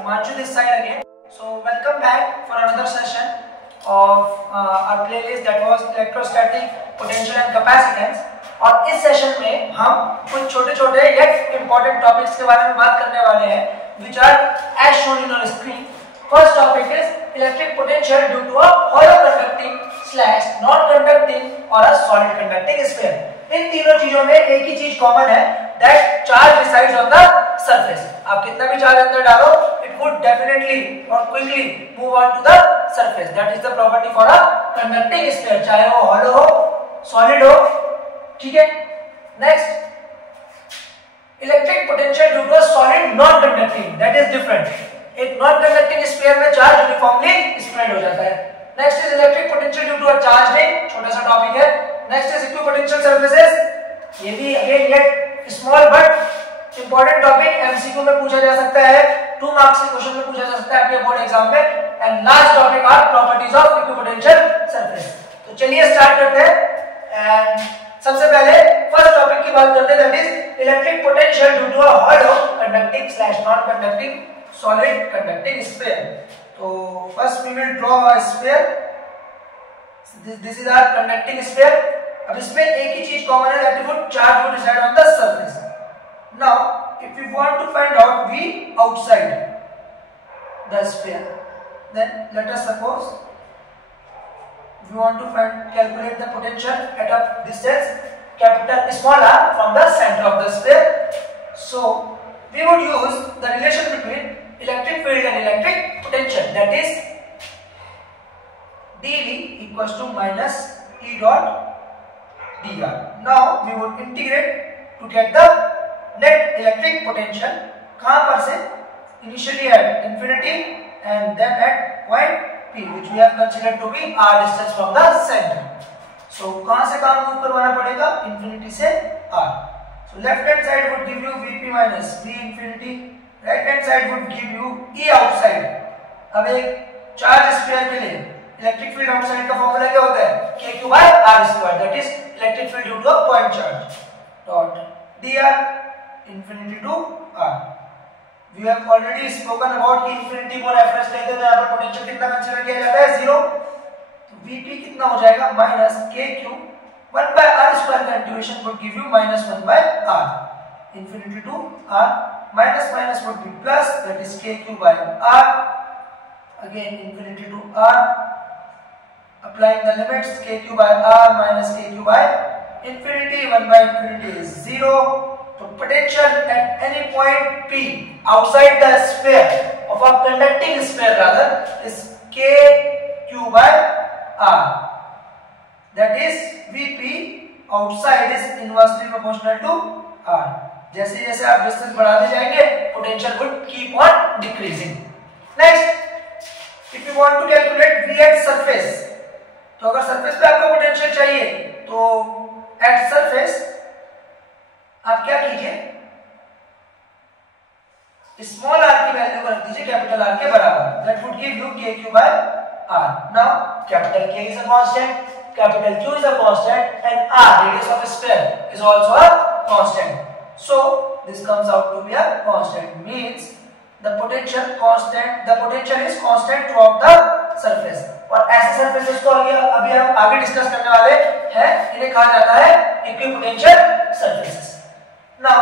Himanshu this side again. So welcome back for another session of our playlist that was electrostatic potential and capacitance. और इस सेशन में हम कुछ छोटे-छोटे yet important topics के बारे में बात करने वाले हैं, which are as shown in our screen. First topic is electric potential due to a hollow conducting slash non-conducting or a solid conducting sphere. इन तीनों चीजों में एक ही चीज कॉमन है, that charge resides on the surface. आप कितना भी चार्ज अंदर डालो, it would definitely or quickly move on to the surface. That is the property for a conducting sphere. चाहे वो hollow हो, solid हो, ठीक है. Next, electric potential due to a solid non-conducting. That is different. एक non-conducting sphere में charge uniformly spread हो जाता है. Next is electric potential due to a charged ring. छोटा सा टॉपिक है. Next is equipotential surfaces. ये भी again yet small but important topic. MCQ में पूछा जा सकता है, 2 मार्क्स के क्वेश्चन में पूछा जा सकता है आपके बोर्ड एग्जाम में. And last topic are properties of equipotential surface. तो चलिए स्टार्ट करते हैं. And सबसे पहले फर्स्ट टॉपिक की बात करते हैं, that is electric potential due to a hollow conducting slash non-conducting solid conducting sphere. तो first we will draw a sphere. This is our conducting sphere. अब इसमें एक ही चीज कॉमन है, that would charge would reside on the surface. Now if we want to find out V outside the sphere, then let us suppose we want to calculate the potential at a distance capital small r from the center of the sphere. So we would use the relation between electric field and electric potential, that is dV equals to minus E dot dr. Now we would integrate to get the net electric potential. कहां पर से? Initially at infinity and then at point P, which we have considered to be r distance from the center. So कहां से कहां मूव करवाना पड़ेगा? Infinity से r. So left hand side would give you Vp minus V infinity. Right hand side would give you E outside. अब एक charge sphere के लिए इलेक्ट्रिक फील्ड आउटसाइड का फॉर्मूला क्या होता है? kq by r square, that is electric field due to a point charge dot dr infinity to r. We have already spoken about कि infinity को रेफरेंस लेते हैं तो यहाँ पर पोटेंशियल कितना कंसीडर किया जाता है? 0. तो Vp कितना हो जाएगा? Minus kq 1 by r square का integration would give you minus 1 by r infinity to r. Minus minus would be plus, that is kq by r, again infinity to r. Applying the limits, kq by r minus kq by infinity, 1 by infinity is 0. So potential at any point P outside the sphere of a conducting sphere rather is kq by r. That is Vp outside is inversely proportional to r. जैसे जैसे आप डिस्टेंस बढ़ाते जाएंगे, potential would keep on decreasing. Next, if you want to calculate V at surface, तो अगर सरफेस पे आपको पोटेंशियल चाहिए तो एट सरफेस आप क्या कीजिए? स्मॉल r की वैल्यू को रख दीजिए कैपिटल R के बराबर. That would give you kq by r. Now capital K is a constant, capital Q is a constant, and r, radius of a sphere, is also a constant. So this comes out to be a constant, means the potential constant, the potential is constant throughout the surface. और ऐसे सरफेसेस को अभी हम आगे डिस्कस करने वाले हैं, इन्हें कहा जाता है equipotential surfaces. Now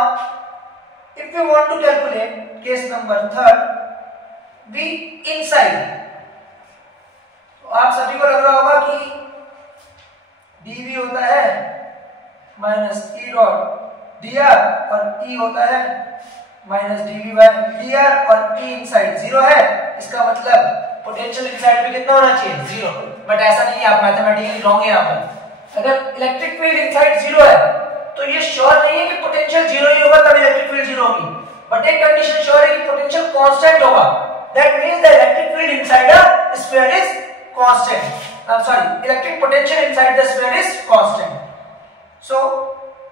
if we want to calculate case number 3, V inside, तो आप सभी को लग रहा होगा कि dV होता है माइनस E डॉट dr और E होता है माइनस dV by dr और E इनसाइड 0 है. इसका मतलब पोटेंशियल इनसाइड में कितना होना चाहिए? 0. बट ऐसा नहीं है, आप मैथमेटिकली रॉन्ग है यहाँ पर. अगर इलेक्ट्रिक फील्ड इनसाइड 0 है तो ये श्योर नहीं है कि पोटेंशियल 0 ही होगा तब इलेक्ट्रिक फील्ड 0 होगी, बट एक कंडीशन श्योर है कि पोटेंशियल कांस्टेंट होगा. That means the electric field inside the sphere is constant. Electric potential inside the sphere is constant. So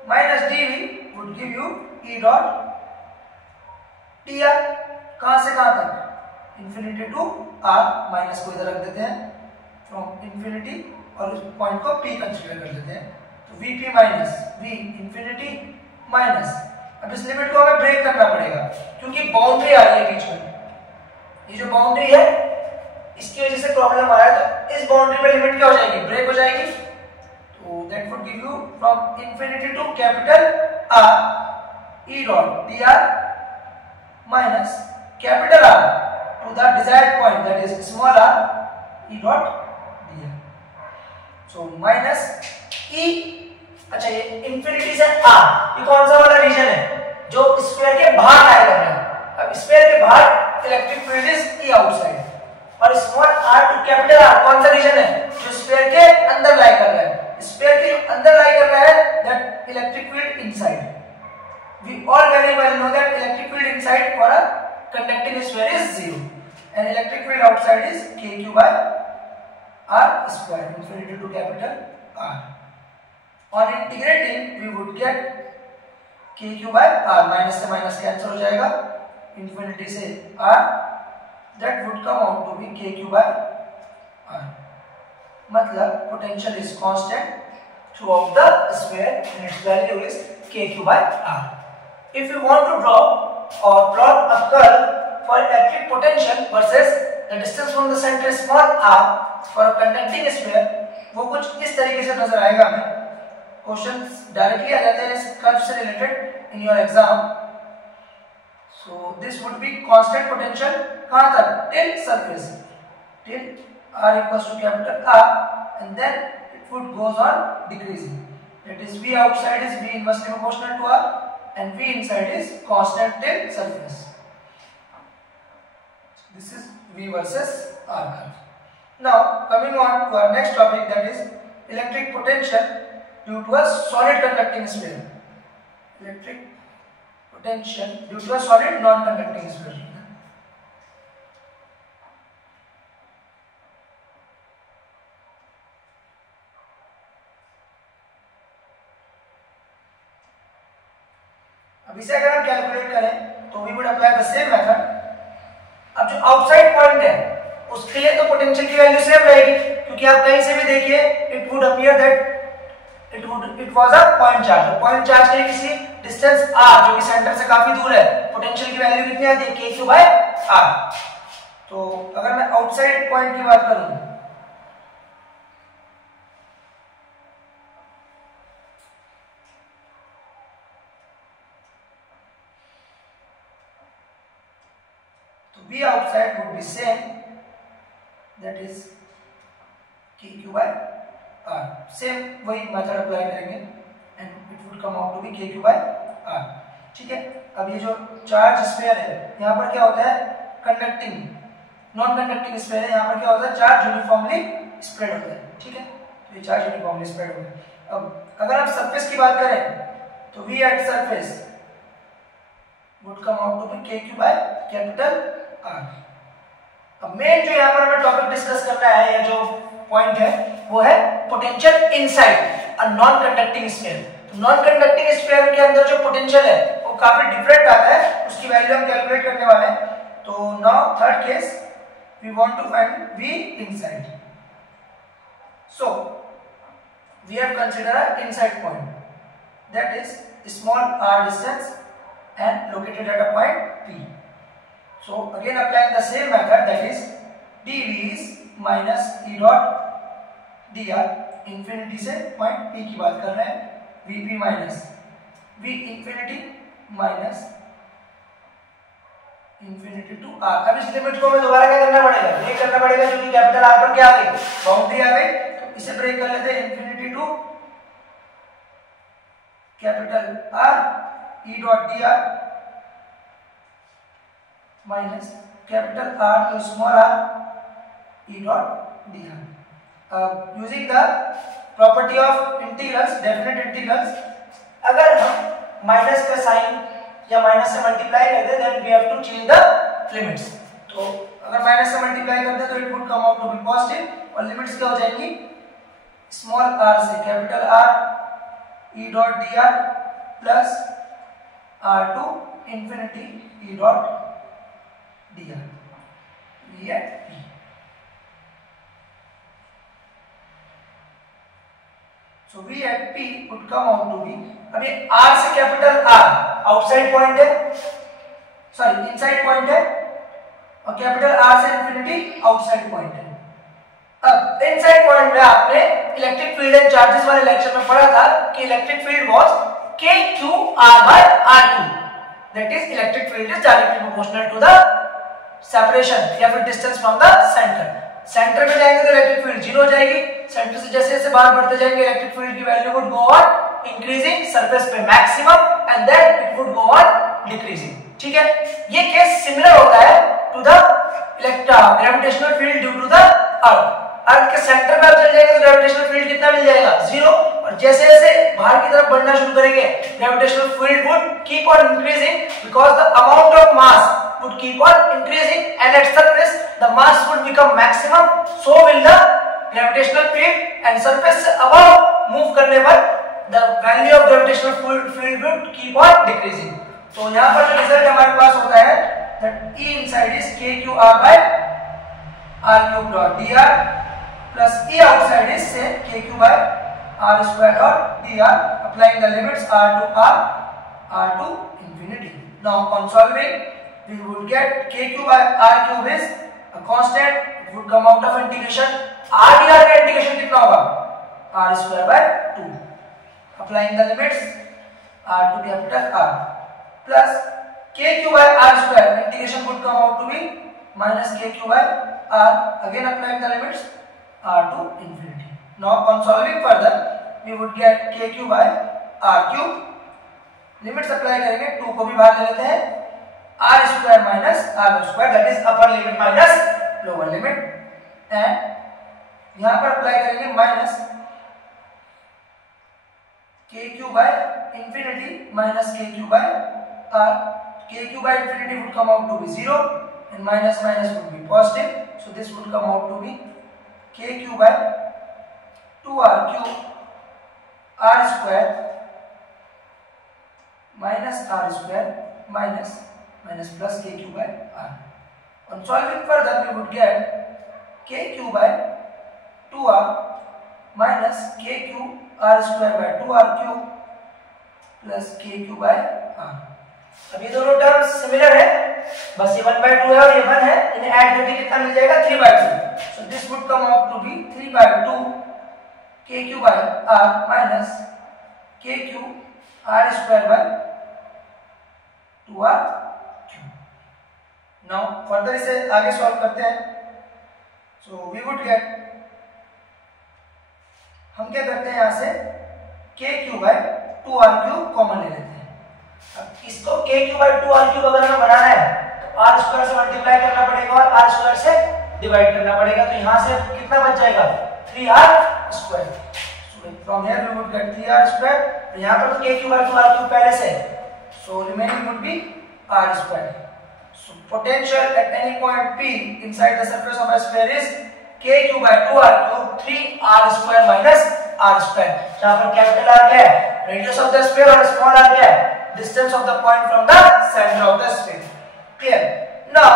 minus dV would give you E dot dr. कहां से कहां तक? Infinity to r. Minus को इधर रख देते हैं फ्रॉम इंफिनिटी और इस पॉइंट को P कंसीडर कर लेते हैं. तो Vp minus V infinity minus, अब इस लिमिट को हमें ब्रेक करना पड़ेगा क्योंकि बाउंड्री आ रही है बीच में. ये जो बाउंड्री है इसकी वजह से प्रॉब्लम आ रहा है, तो इस बाउंड्री पे लिमिट क्या हो जाएगी, ब्रेक हो जाएगी। तो that would give you from infinity to capital R E dot dr minus capital R to the desired point, that is small r E dot dr. So minus E, अच्छा ये इंफिनिटी से R, ये कौन सा वाला रीजन है जो स्फीयर के बाहर लाई कर रहा है। अब स्फीयर के बाहर electric field is E outside, और small r to capital R कौन सा रीजन है जो स्फीयर के अंदर लाई कर रहा है। स्फीयर के अंदर लाई कर रहा है that electric field inside. We all very well know that electric field inside for a conducting sphere is 0 and electric field outside is kq by r square, infinity to capital R. On integrating we would get kq by r, minus से minus cancel हो जाएगा, infinity से r, that would come out to be kq by r. मतलब potential is constant throughout the sphere and its value is kq by r. If you want to draw or plot a curve for electric potential versus the distance from the center small r for a conducting sphere, वो कुछ इस तरीके से नजर आएगा हमें। Questions directly आ जाते हैं इस कर्व से related in your exam. So this would be constant potential कहां तक, till surface, till r equals to capital R, and then it would goes on decreasing, that is V outside is V inversely proportional to R and V inside is constant till surface. This is V versus R curve. Now coming on to our next topic, that is electric potential due to a solid conducting sphere. Electric potential due to a solid non-conducting sphere. अब इसे अगर हम calculate करें तो we would apply the same method. अब जो outside point है उसके लिए तो पोटेंशियल की वैल्यू सेम रहेगी, क्योंकि आप कहीं से भी देखिए it would appear that it was a point charge. तो पॉइंट चार्ज के लिए किसी डिस्टेंस r जो कि सेंटर से काफी दूर है, पोटेंशियल की वैल्यू कितनी आती है, kq by r। तो अगर मैं आउटसाइड पॉइंट की बात करूं V outside would be same, that is kq by r. Same वही मेथड अप्लाई करेंगे and it would come out to be kq by r. ठीक है। अब ये जो चार्ज स्फीयर है यहाँ पर क्या होता है, कंडक्टिंग नॉन कंडक्टिंग स्फीयर है, यहाँ पर क्या होता है, चार्ज यूनिफॉर्मली स्प्रेड होता है। ठीक है, तो ये चार्ज यूनिफॉर्मली स्प्रेड होता है। अब अगर हम सरफेस की बात करें तो V at surface would come out to be kq by capital R. अब मेन जो यहाँ पर हमें टॉपिक डिस्कस करना है या जो पॉइंट है वो है potential inside a non conducting sphere. Non conducting sphere के अंदर जो पोटेंशियल है वो काफी डिफरेंट आता है, उसकी वैल्यू हम कैलकुलेट करने वाले हैं। तो now third case we want to find V inside. So we have consider a inside point that is small r distance and located at a point P. So again applying the same method, that is dV is minus E dot dr, infinity से point P की बात कर रहे हैं, Vp minus V infinity minus infinity to R। अब इस लिमिट को हमें दोबारा क्या करना पड़ेगा, ब्रेक करना पड़ेगा, क्योंकि कैपिटल R पर क्या आ गई, बाउंड्री आ गई। तो इसे ब्रेक कर लेते हैं, infinity to capital R E dot dr minus capital R to small r E dot dr। Using the property of integrals, definite integrals, अगर हम माइनस का साइन या माइनस से मल्टीप्लाई करते हैं then we have to change the limits। तो अगर माइनस से मल्टीप्लाई करते हैं तो it would come out to be positive और लिमिट्स क्या हो जाएंगी, स्मॉल r से capital R E dot dr plus R to infinity E dot dr, V at P। So V at P would come out to be, अभी R से capital R outside point है, sorry inside point है, और capital R से infinity outside point है। अब inside point में आपने इलेक्ट्रिक फील्ड एंड चार्जेस वाले लेक्चर में पढ़ा था कि electric field was KQR by RQ, that is electric field is directly proportional to the separation या फिर distance from the centre. Centre में जाएंगे तो इलेक्ट्रिक फील्ड 0 हो जाएगी, सेंटर से जैसे जैसे बाहर बढ़ते जाएंगे इलेक्ट्रिक फील्ड की value would go on increasing, surface पे maximum and then it would go on decreasing. ठीक है, ये केस सिमिलर होता है to the gravitational field due to the earth. Earth के सेंटर में आप चले जाएंगे तो ग्रेविटेशनल फील्ड कितना मिल जाएगा, 0, और जैसे जैसे बाहर की तरफ बढ़ना शुरू करेंगे gravitational field would keep on increasing because the amount of mass would keep on increasing and at surface the mass would become maximum, so will the gravitational field and surface से above move करने पर the value of gravitational field would keep on decreasing। तो यहाँ पर जो रिजल्ट हमारे पास होता है that E inside is KQR by R cube dot dr plus E outside is say KQ by R square dot dr, applying the limits R to R to infinity। Now on solving we would get KQ by R cube is a constant, it would come out of integration R dr का इंटीग्रेशन कितना होगा, R square by 2, applying the limits R to capital R plus KQ by R square integration would come out to be minus KQ by R, again applying the limits R to infinity। Now on solving further we would get KQ by R cube, limits apply करेंगे 2 को भी बाहर ले लेते हैं, R square minus R square, that is upper limit minus lower limit, and यहाँ पर अप्लाई करेंगे minus KQ by infinity minus KQ by R, KQ by infinity would come out to be 0 and minus minus would be positive, so this would come out to be KQ by 2R cube R square minus R square minus plus KQ by R। On solving further we would get KQ by 2R minus KQ R square by 2R cube plus KQ by R। अब ये दोनों terms similar है, बस ये 1/2 है और ये 1 है, इन्हें ऐड करके कितना मिल जाएगा 3/2, so this would come out to be 3/2 KQ by R minus KQ R square by 2R। Now further इसे आगे सॉल्व करते हैं, so we would get, हम क्या करते हैं यहाँ से KQ by 2R cube common ले लेते हैं। अब इसको KQ by 2R cube अगर हमें बनाना है तो R स्क्वायर से मल्टीप्लाई करना पड़ेगा और R स्क्वायर से डिवाइड करना पड़ेगा, तो यहाँ से कितना बच जाएगा 3R square. so from here we would get 3R square, तो यहाँ पर तो KQ by 2R cube पहले से, so remaining would be R square। So potential at any point P inside the surface of a sphere is KQ by 2R cube 3R square minus R square, जहाँ पर capital R क्या है, radius of the sphere, और small r क्या है, distance of the point from the centre of the sphere. Clear? Now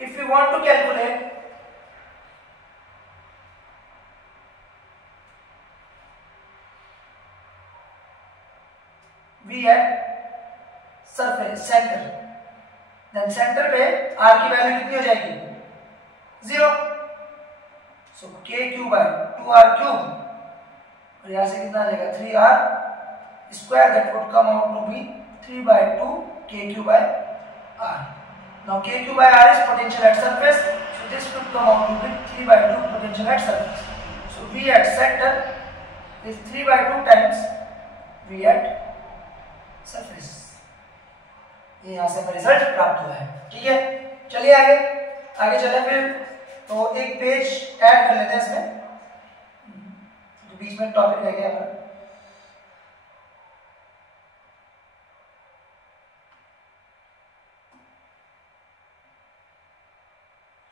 if you want to calculate V at surface center, then center पे R की वैल्यू कितनी हो जाएगी 0, so KQ by 2R cube, और यहाँ से कितना आ जाएगा 3R square, that would come out to be 3/2 KQ by R। Now KQ by R is potential at surface, so this would come out to be 3/2 potential at surface, so V at center is 3/2 times V at surface. ये यहाँ से हमें रिजल्ट प्राप्त हुआ है। ठीक है, चलिए आगे चले फिर, तो एक पेज ऐड कर लेते हैं इसमें, जो बीच में टॉपिक रह गया हमारा।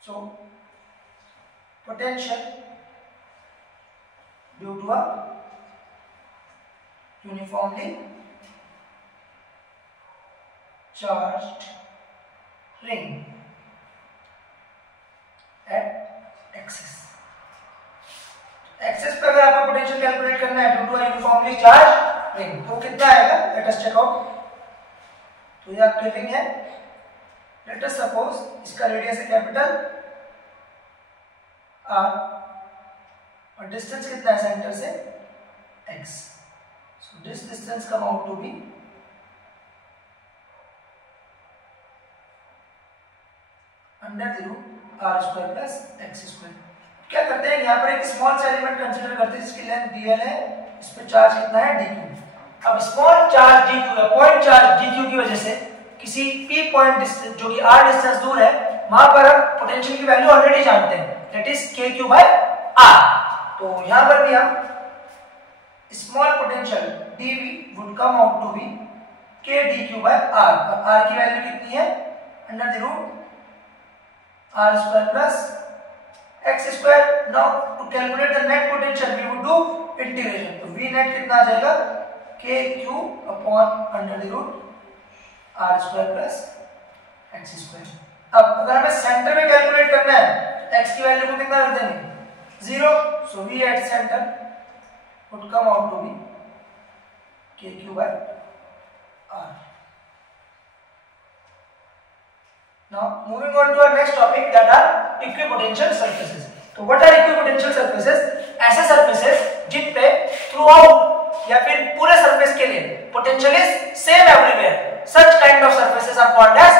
So potential due to a uniformly charged ring at axis। Axis पे अगर आपको पोटेंशियल कैलकुलेट करना है due to uniformly charge ring, तो कितना आएगा, लेट अस चेक आउट। तो ये आपकी रिंग है, लेट अस सपोज इसका रेडियस है कैपिटल r और डिस्टेंस कितना है सेंटर से x, so this distance come out to be under the root r square plus x square. क्या करते हैं यहाँ पर एक स्मॉल सा एलिमेंट कंसीडर करते हैं जिसकी लेंथ dl है, इस पे चार्ज कितना है dq। अब स्मॉल चार्ज dq है, पॉइंट चार्ज dq की वजह से किसी p पॉइंट जो कि r डिस्टेंस दूर है वहां पर हम पोटेंशियल की वैल्यू ऑलरेडी जानते हैं, that is kq by r। तो यहां पर भी हम small potential dv would come out to be k dq by r, और r की वैल्यू कितनी है under the root r square plus x square। now to calculate the net potential we would do integration, तो v net कितना आ जाएगा kq upon under the root r square plus x square। अब अगर हमें सेंटर में कैलकुलेट करना है तो x की वैल्यू को कितना रख देंगे 0, so v at center would come out to be kq by r। Now moving on to our next topic that are equipotential surfaces। तो what are equipotential surfaces? ऐसे surfaces जिन पे throughout या फिर पूरे surface के लिए potential is same everywhere, such kind of surfaces are called as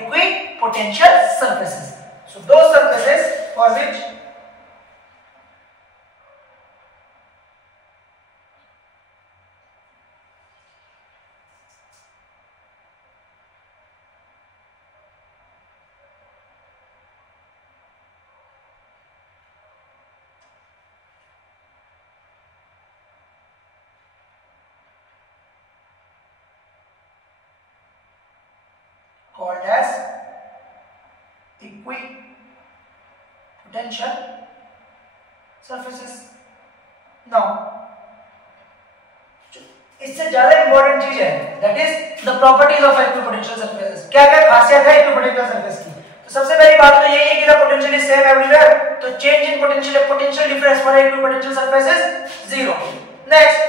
equipotential surfaces। So those surfaces for which called as equipotential surfaces। now इससे ज्यादा इंपॉर्टेंट चीज है that is the properties of equipotential surfaces. क्या क्या खासियत है इक्विपोटेंशियल सरफेस की? तो सबसे पहली बात तो यही है कि the potential is same everywhere, तो change in potential difference for equipotential surface is 0। Next,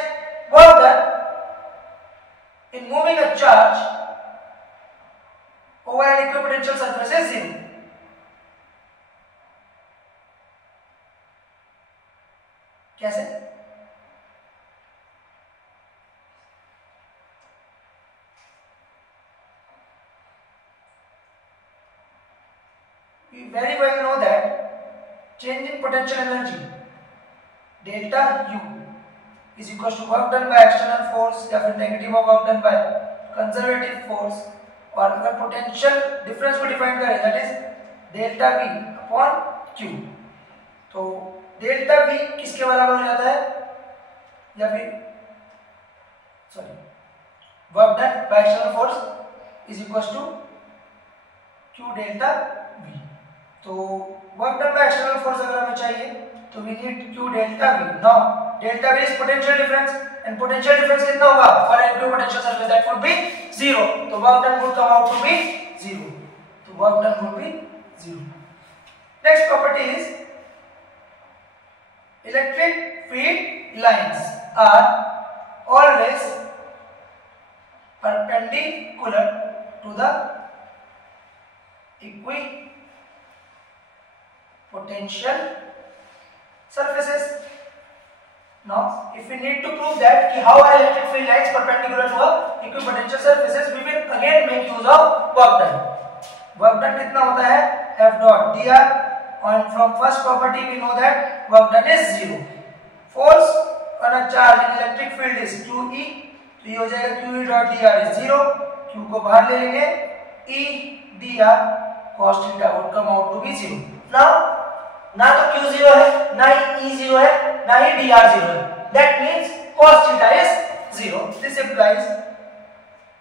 work done in moving a charge over an equipotential surface is 0। कैसे? We very well know that change in potential energy delta U is equals to work done by external force या फिर negative work done by conservative force. और अगर potential difference को define करें that is delta V upon Q, तो delta V किसके बराबर हो जाता है या फिर work done by external force is equals to Q delta V। तो work done by external force अगर हमें चाहिए तो we need Q delta V। Now delta V is potential difference and potential difference कितना होगा for an equipotential surface that would be 0, तो work done would come out to be 0, तो work done would be 0। Next property is electric field lines are always perpendicular to the equipotential surfaces। Now if we need to prove that कि how are electric field lines perpendicular to a equipotential surfaces, we will again make use of work done। work done कितना होता है F dot dr, and from first property we know that work done is 0। force on a charge in electric field is QE, तो ये हो जाएगा QE dot dr is 0, Q को बाहर ले लेंगे, E dr cos theta would come out to be 0। now ना तो Q 0 है, ना ही E 0 है, ना ही dr 0 है, that means cos theta is 0। this implies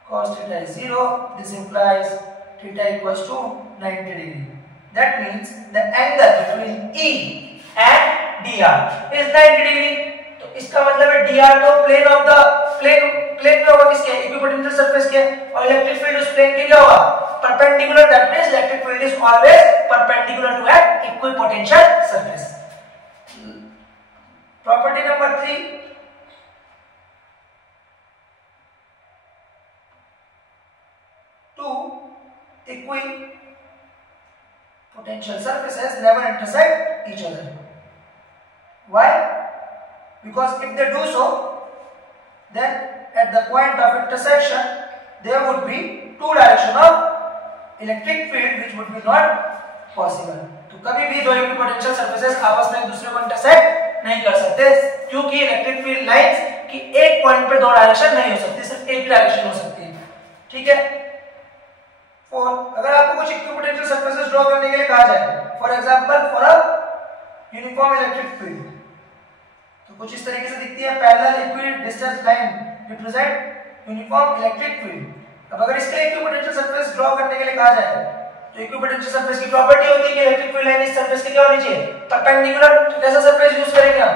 cos theta is 0, this implies theta equals to 90 degree। that means the angle between E and dr is 90 degree। तो इसका मतलब है dr तो प्लेन ऑफ द प्लेन में होगा किसके इक्विपोटेंशियल सरफेस के, और इलेक्ट्रिक फील्ड उस प्लेन के क्या होगा perpendicular, that means electric field is always perpendicular to an equipotential surface. Property number 3, two equipotential potential surfaces never intersect each other. Why? Because if they do so, then at the point of intersection there would be two direction of electric field which would be not possible. तो कभी भी दो equipotential surfaces आपस में एक दूसरे को इंटरसेक्ट नहीं कर सकते, क्योंकि इलेक्ट्रिक फील्ड लाइंस की एक पॉइंट पे दो डायरेक्शन नहीं हो सकती, सिर्फ एक ही डायरेक्शन हो सकती है. ठीक है. और अगर आपको कुछ इक्विपोटेंशियल सरफेसेस ड्रॉ करने के लिए कहा जाए, for example for a uniform electric field, तो कुछ इस तरीके से दिखती है. Parallel equi distance line represent uniform electric field. अब अगर इसके लिए इक्विपोटेंशियल सरफेस ड्रॉ करने के लिए कहा जाए, तो इक्विपोटेंशियल सरफेस की प्रॉपर्टी होती है कि इलेक्ट्रिक फील्ड लाइन इस सरफेस के क्या होनी चाहिए, परपेंडिकुलर. तो कैसा सरफेस यूज करेंगे हम,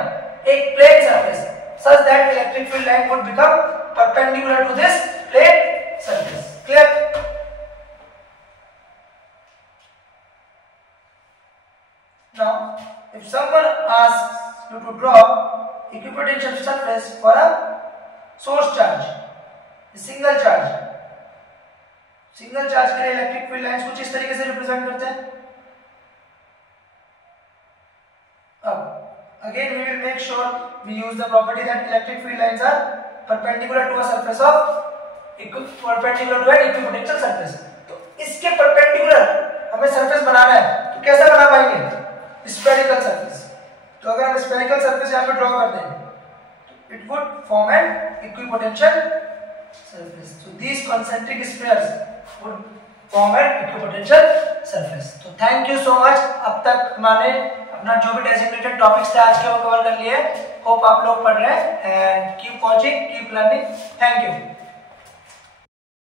एक plane surface, such that electric field line would become perpendicular to this plane surface. Clear? Now, if someone asks you to draw equipotential surface for a source charge, a single charge के लिए electric field lines कुछ इस तरीके से रिप्रेजेंट करते हैं. अब again we will make sure we use the property that electric field lines are perpendicular to a surface of perpendicular to an equipotential surface. तो इसके perpendicular हमें surface बनाना है, तो कैसे बना पाएंगे, spherical surface. तो अगर हम spherical surface यहाँ पे draw करते हैं, तो it would form an equipotential surface. So these concentric spheres would form an equipotential surface. तो thank you so much. अब तक हमारे अपना जो भी डेजिग्नेटेड टॉपिक्स थे आज के वो कवर कर लिए. होप आप लोग पढ़ रहे हैं. And keep watching, keep learning. Thank you.